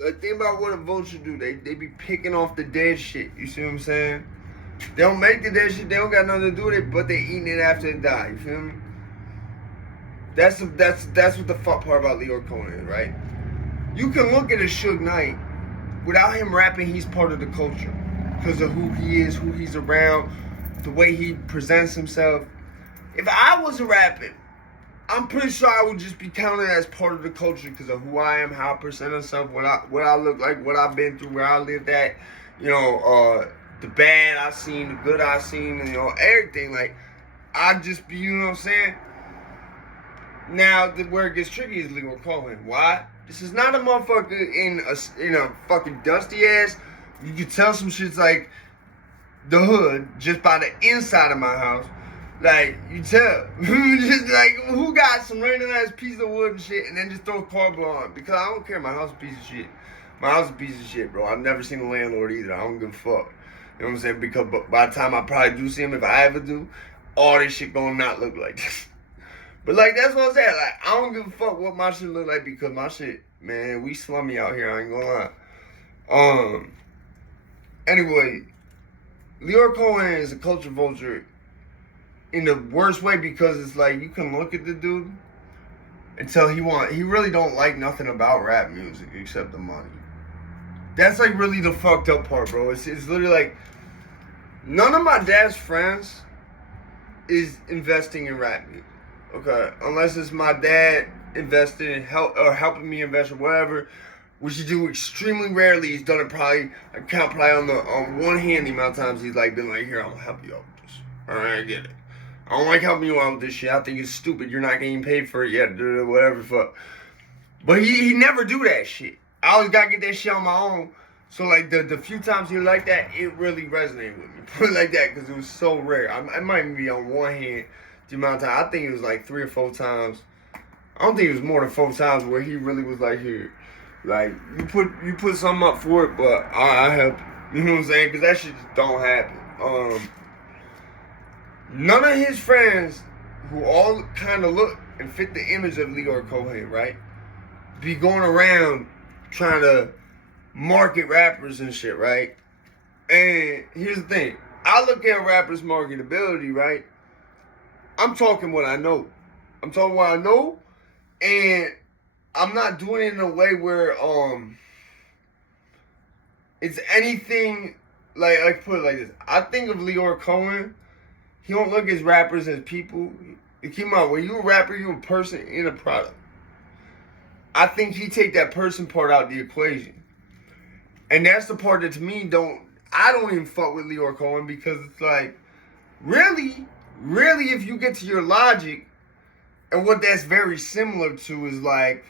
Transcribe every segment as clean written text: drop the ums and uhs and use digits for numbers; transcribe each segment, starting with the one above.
the thing about what a vulture do, they be picking off the dead shit. You see what I'm saying? They don't make the dead shit. They don't got nothing to do with it, but they eating it after it die. You feel me? That's what the fuck part about Leor Cohen is, right? You can look at a Suge Knight without him rapping. He's part of the culture because of who he is, who he's around, the way he presents himself. If I wasn't rapping, I'm pretty sure I would just be counted as part of the culture because of who I am, how I present myself, what I look like, what I've been through, where I lived at, you know, the bad I seen, the good I seen, and, you know, everything. Like, I'd just be, you know what I'm saying? Now, where it gets tricky is Leor Cohen. Why? This is not a motherfucker in a fucking dusty ass. You can tell some shit's like the hood just by the inside of my house. Like, you tell. Just like, who got some random ass piece of wood and shit and then just throw a cardboard on? Because I don't care. My house is a piece of shit. My house is a piece of shit, bro. I've never seen a landlord either. I don't give a fuck. You know what I'm saying? Because by the time I probably do see him, if I ever do, all this shit gonna not look like this. But, like, that's what I'm saying. Like, I don't give a fuck what my shit look like because my shit, man, we slummy out here. I ain't gonna lie. Anyway, Leor Cohen is a culture vulture in the worst way because it's like you can look at the dude and tell he really don't like nothing about rap music except the money. That's like really the fucked up part, bro. It's literally like none of my dad's friends is investing in rap music. Okay, unless it's my dad investing in helping me invest or whatever, which he do extremely rarely. He's done it probably, I count probably on one hand the amount of times he's like been like, here, I'm gonna help you out with this. Alright, I get it. I don't like helping you out with this shit. I think it's stupid. You're not getting paid for it yet. Whatever, fuck. But he never do that shit. I always gotta get that shit on my own. So like the few times he like that, it really resonated with me. Put it like that, because it was so rare. I might even be on one hand the amount of time. I think it was like 3 or 4 times. I don't think it was more than 4 times where he really was like, here, like you put something up for it, but I help you. You know what I'm saying? Because that shit just don't happen. None of his friends, who all kind of look and fit the image of Leor Cohen, right, be going around trying to market rappers and shit, right? And here's the thing. I look at rappers' marketability, right? I'm talking what I know. I'm talking what I know, and I'm not doing it in a way where it's anything like put it like this. I think of Leor Cohen. He don't look at rappers as people. Keep in mind, when you a rapper, you a person in a product. I think he take that person part out of the equation. And that's the part that to me I don't even fuck with Leor Cohen because it's like, really, if you get to your logic, and what that's very similar to is like,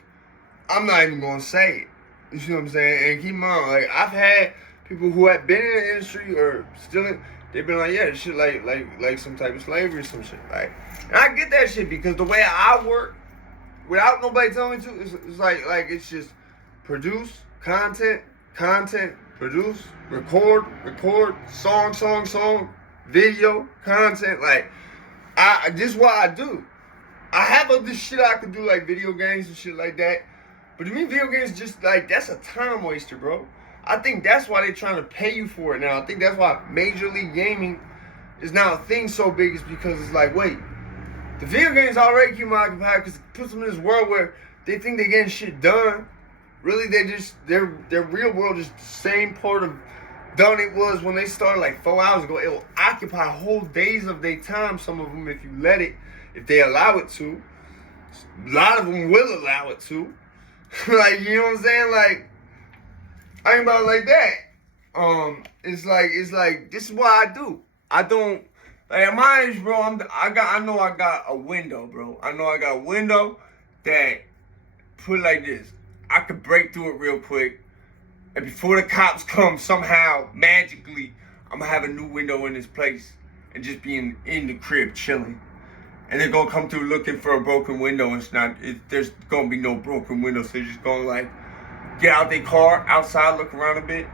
I'm not even gonna say it. You see what I'm saying? And keep in mind, like, I've had people who have been in the industry or still in, they've been like, yeah, this shit like some type of slavery or some shit, right? And I get that shit because the way I work, without nobody telling me to, it's like it's just produce, content, produce, record, song, video, content. Like, this is what I do. I have other shit I could do, like video games and shit like that. But to me, video games just like, that's a time waster, bro. I think that's why they're trying to pay you for it now. I think that's why Major League Gaming is now a thing so big, is because it's like, wait, the video games already keep them occupied because it puts them in this world where they think they're getting shit done. Really, their real world is the same part of done it was when they started like 4 hours ago. It will occupy whole days of their time, some of them, if you let it, if they allow it to. A lot of them will allow it to. Like, you know what I'm saying? Like, I ain't about it like that. It's like this is what I do. I don't, like, at my age, bro, I know I got a window, bro. I know I got a window that, put it like this, I could break through it real quick, and before the cops come, somehow, magically, I'm gonna have a new window in this place and just be in the crib chilling. And they're gonna come through looking for a broken window, and there's gonna be no broken window, so they're just gonna like get out their car, outside, look around a bit.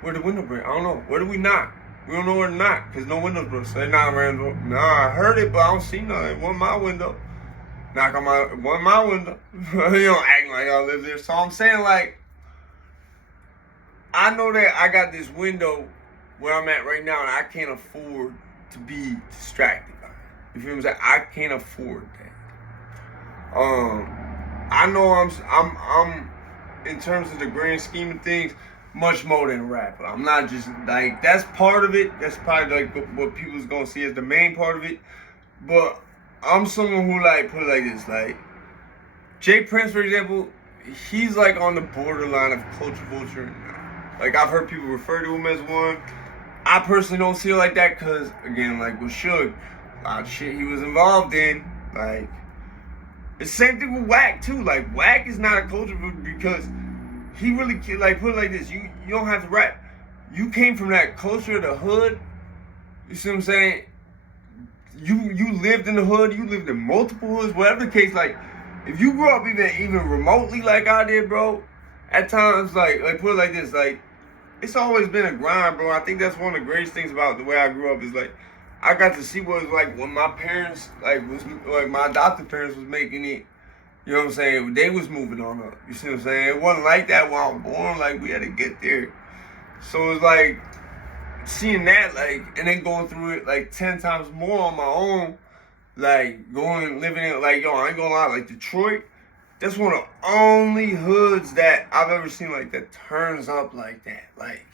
Where the window break? I don't know. Where do we knock? We don't know where to knock, because no windows broke. So they knock around the door. Nah, I heard it, but I don't see nothing. It wasn't my window. Knock on it wasn't my window. You don't act like y'all live there. So I'm saying, like, I know that I got this window where I'm at right now, and I can't afford to be distracted by it. You feel what I'm saying? I can't afford that. I know I'm in terms of the grand scheme of things, much more than a rapper. I'm not just like, that's part of it. That's probably like what people's gonna see as the main part of it. But I'm someone who, like, put it like this, like Jay Prince, for example, he's like on the borderline of culture vulture. Like, I've heard people refer to him as one. I personally don't see it like that because, again, like with Suge, a lot of shit he was involved in, like, it's the same thing with Wack too. Like, Wack is not a culture because he really, like, put it like this, you don't have to rap. You came from that culture of the hood. You see what I'm saying? You lived in the hood. You lived in multiple hoods. Whatever the case, like, if you grew up even remotely like I did, bro, at times, like put it like this, like, it's always been a grind, bro. I think that's one of the greatest things about the way I grew up is, like, I got to see what it was like when my parents, my adopted parents was making it. You know what I'm saying? They was moving on up. You see what I'm saying? It wasn't like that when I was born. Like, we had to get there. So it's like seeing that, like, and then going through it like 10 times more on my own. Like, living in, like, yo, I ain't gonna lie, like, Detroit, that's one of the only hoods that I've ever seen, like, that turns up like that. Like,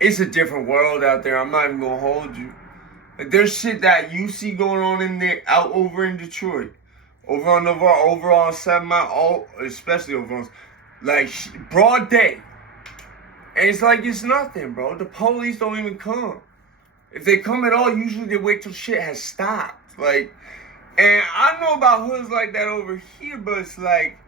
it's a different world out there. I'm not even gonna hold you. Like, there's shit that you see going on in there, out over in Detroit, over on Navarre, over on 7 Mile, especially over on, like, broad day. And it's like, it's nothing, bro. The police don't even come. If they come at all, usually they wait till shit has stopped. Like, and I know about hoods like that over here, but it's like,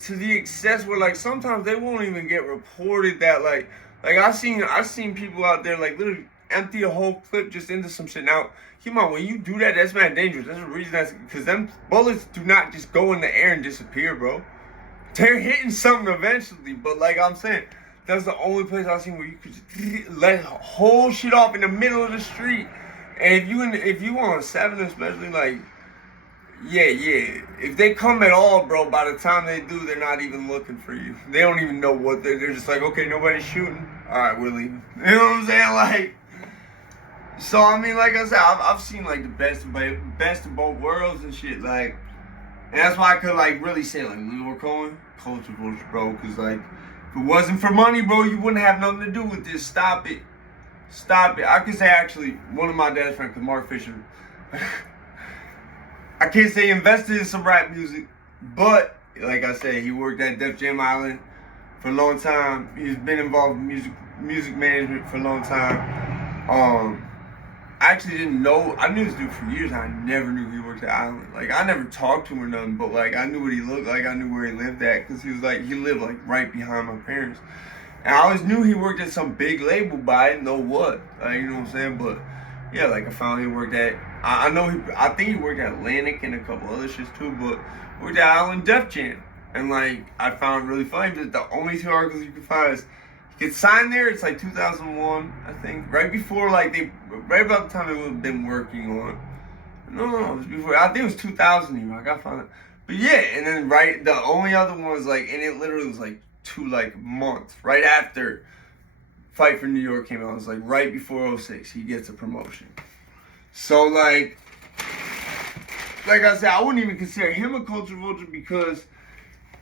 to the excess where, like, sometimes they won't even get reported that, like I seen people out there, like, literally empty a whole clip just into some shit. Now, keep in mind, when you do that, that's mad dangerous. That's the reason because them bullets do not just go in the air and disappear, bro. They're hitting something eventually, but like I'm saying, that's the only place I've seen where you could just let whole shit off in the middle of the street. And if you on 7 especially, like, yeah. If they come at all, bro, by the time they do, they're not even looking for you. They don't even know what they're just like, okay, nobody's shooting. All right, we're leaving. You know what I'm saying? Like, so, I mean, like I said, I've seen, like, the best of both worlds and shit, like, and that's why I could, like, really say, like, Lil Cohen, culture vulture, bro, because, like, if it wasn't for money, bro, you wouldn't have nothing to do with this. Stop it. I could say, actually, one of my dad's friends, Mark Fisher, I can't say he invested in some rap music, but, like I said, he worked at Def Jam Island for a long time. He's been involved in music management for a long time. I actually didn't know. I knew this dude for years. I never knew he worked at Island. Like, I never talked to him or nothing, but, like, I knew what he looked like. I knew where he lived at because he lived, like, right behind my parents. And I always knew he worked at some big label, but I didn't know what. Like, you know what I'm saying? But, yeah, like, I found he worked at, I think he worked at Atlantic and a couple other shits too, but worked at Island Def Jam. And, like, I found it really funny that the only 2 articles you can find is, get signed there, it's like 2001, I think. Right before, like, right about the time they would have been working on. No, it was before. I think it was 2000 even. I gotta find it. But yeah, and then the only other one was, like, and it literally was like 2, like, months right after Fight for New York came out. It was like right before 06, he gets a promotion. So, like I said, I wouldn't even consider him a culture vulture because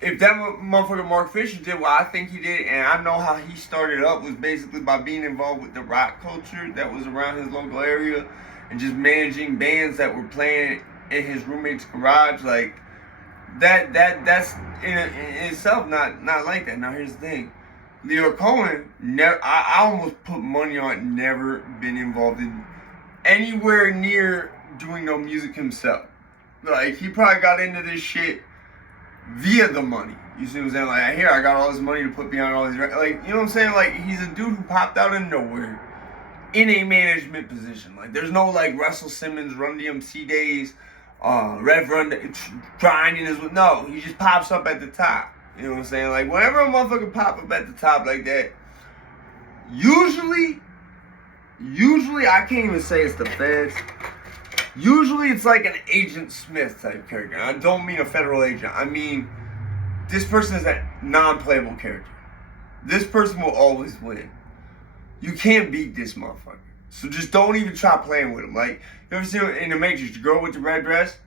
if that motherfucker Mark Fisher did what I think he did, and I know how he started up, was basically by being involved with the rock culture that was around his local area and just managing bands that were playing in his roommate's garage, like, that's in itself not like that. Now, here's the thing. Lil Cohen, I almost put money on it, never been involved in anywhere near doing no music himself. Like, he probably got into this shit via the money. You see what I'm saying? Like, here, I got all this money to put behind all these, like, you know what I'm saying? Like, he's a dude who popped out of nowhere in a management position. Like, there's no, like, Russell Simmons, Run DMC days, Rev Run, grinding his, no, he just pops up at the top. You know what I'm saying? Like, whenever a motherfucker pop up at the top like that, usually, I can't even say it's the feds. Usually it's like an Agent Smith type character. And I don't mean a federal agent. I mean, this person is a non-playable character. This person will always win. You can't beat this motherfucker. So just don't even try playing with him. Like, you ever see in the Matrix, the girl with the red dress?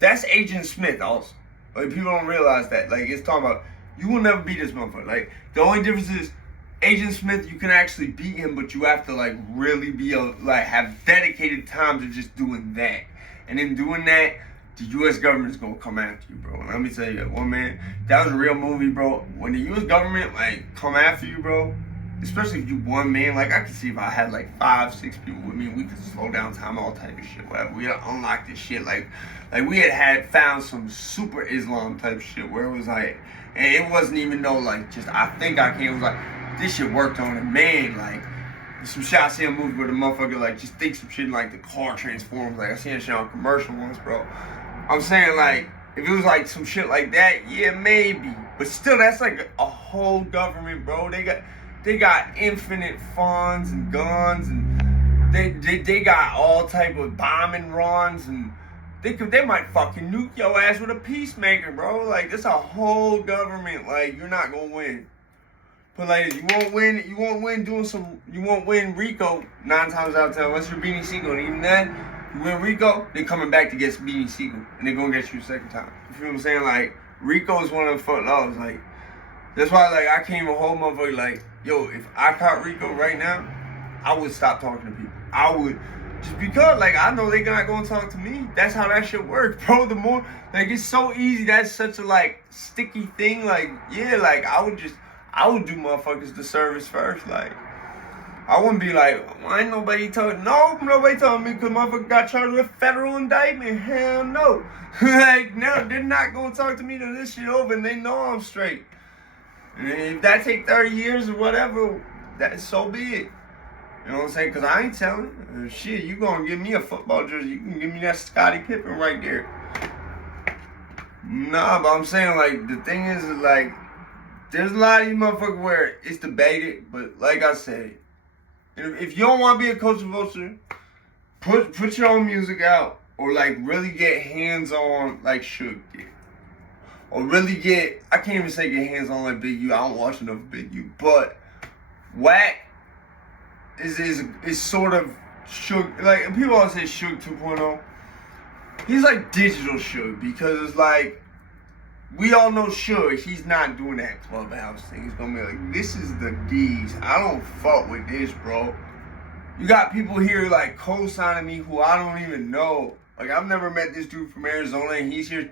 That's Agent Smith also. Like, people don't realize that. Like, it's talking about, you will never beat this motherfucker. Like, the only difference is, Agent Smith, you can actually beat him, but you have to, like, really be, have dedicated time to just doing that. And in doing that, the U.S. government's gonna come after you, bro. And let me tell you, one man, that was a real movie, bro. When the U.S. government, like, come after you, bro, especially if you one man, like, I could see if I had, like, 5, 6 people with me, we could slow down time, all type of shit, whatever. We had unlocked this shit, like we had found some super Islam type shit where it was, like, and it wasn't even no, like, just, I think I can, it was, like, this shit worked on a man, like, some shit I see a movie where the motherfucker, like, just think some shit and, like, the car transforms, like, I seen that shit on commercial once, bro. I'm saying, like, if it was, like, some shit like that, yeah, maybe, but still, that's, like, a whole government, bro. They got infinite funds and guns, and they got all type of bombing runs, and they might fucking nuke your ass with a peacemaker, bro. Like, this a whole government. Like, you're not gonna win. But like, you won't win Rico 9 times out of 10, unless you're Beanie Siegel, and even then, you win Rico, they're coming back to get Beanie Siegel, and they're gonna get you a second time. You feel what I'm saying? Like, Rico is one of the fuck laws. Like, that's why, like, I came a whole motherfucker, like, yo, if I caught Rico right now, I would stop talking to people. I would, just because, like, I know they're not gonna talk to me. That's how that shit works, bro. The more, like, it's so easy. That's such a, like, sticky thing. Like, yeah, like, I would do motherfuckers the service first. Like, I wouldn't be like, why ain't nobody telling? No, nobody telling me because motherfucker got charged with federal indictment. Hell no. Like, no, they're not gonna talk to me till this shit over, and they know I'm straight. And if that take 30 years or whatever, that so be it. You know what I'm saying? Because I ain't telling. Shit, you gonna give me a football jersey, you can give me that Scottie Pippen right there. Nah, but I'm saying, like, the thing is, like, there's a lot of these motherfuckers where it's debated, but like I said, if you don't want to be a culture vulture, put your own music out, or, like, really get hands-on like Suge did. Or really get, I can't even say get hands on like Big U. I don't watch enough Big U. But Wack is sort of Suge. Like, people always say Suge 2.0. He's like digital Suge, because it's like, we all know Suge, he's not doing that Clubhouse thing. He's gonna be like, this is the D's. I don't fuck with this, bro. You got people here like co-signing me who I don't even know. Like, I've never met this dude from Arizona, and he's here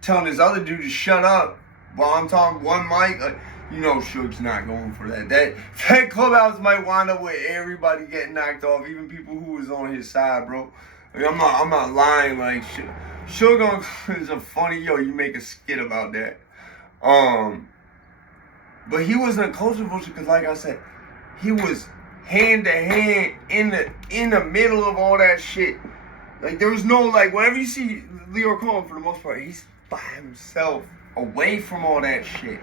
telling this other dude to shut up while I'm talking one mic. Like, you know, Suge's not going for that. That Clubhouse might wind up with everybody getting knocked off, even people who was on his side, bro. Like, I'm not lying. Like, Suge is a funny, yo, you make a skit about that. But he wasn't a culture vulture because, like I said, he was hand to hand in the middle of all that shit. Like, there was no, like, whenever you see Leo Cohen, for the most part, he's by himself, away from all that shit.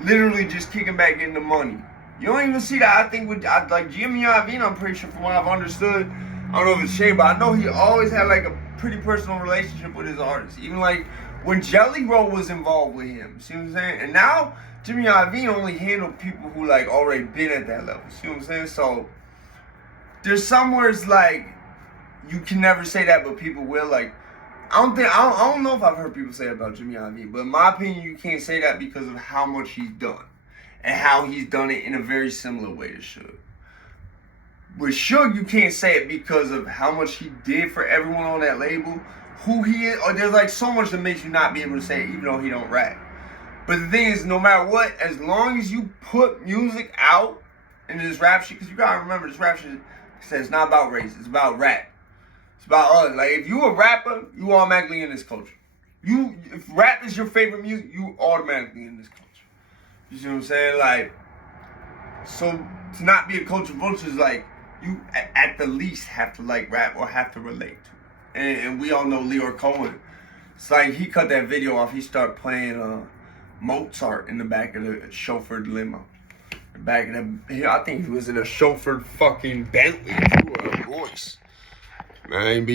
Literally just kicking back, getting the money. You don't even see that, I think, with, like, Jimmy Iovine, I'm pretty sure, from what I've understood, I don't know if it's shame, but I know he always had, like, a pretty personal relationship with his artists. Even, like, when Jelly Roll was involved with him. See what I'm saying? And now, Jimmy Iovine only handled people who, like, already been at that level. See what I'm saying? So, there's somewhere it's like, you can never say that, but people will. Like, I don't know if I've heard people say it about Jimmy Iovine, but in my opinion, you can't say that because of how much he's done. And how he's done it in a very similar way to Suge. With Suge, you can't say it because of how much he did for everyone on that label, who he is, or there's like so much that makes you not be able to say it, even though he don't rap. But the thing is, no matter what, as long as you put music out into this rap shit, because you gotta remember, this rap shit says it's not about race, it's about rap. It's about us. Like, if you a rapper, you automatically in this culture. If rap is your favorite music, you automatically in this culture. You see what I'm saying? Like, so to not be a culture vulture is like, you at the least have to like rap or have to relate to it. And we all know Leo Cohen. It's like he cut that video off. He started playing Mozart in the back of the chauffeured limo. The back of the, I think he was in a chauffeured fucking Bentley too, Royce. Man, be